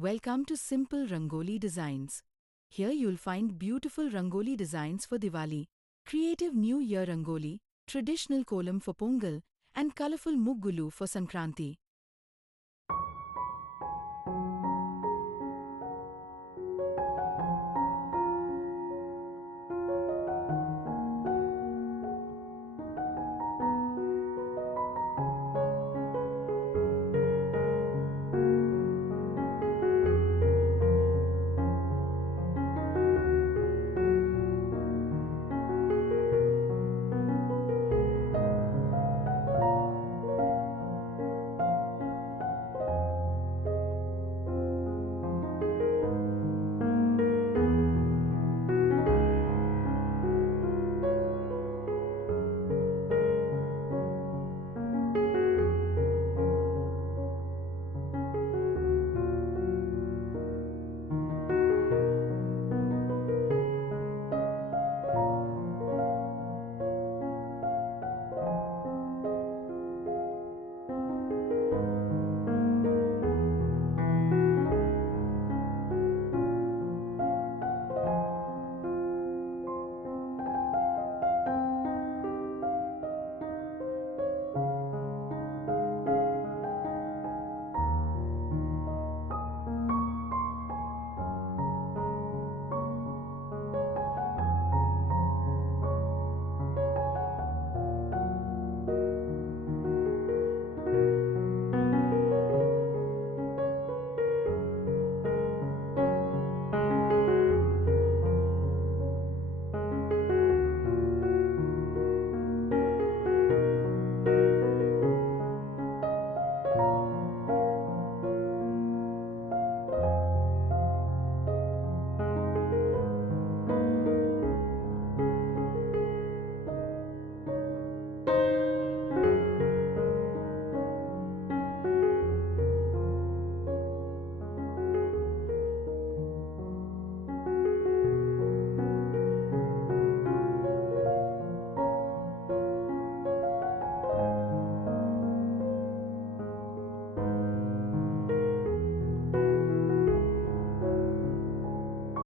Welcome to Simple Rangoli Designs. Here you'll find beautiful Rangoli designs for Diwali, creative New Year Rangoli, traditional kolam for Pongal, and colorful Muggulu for Sankranti.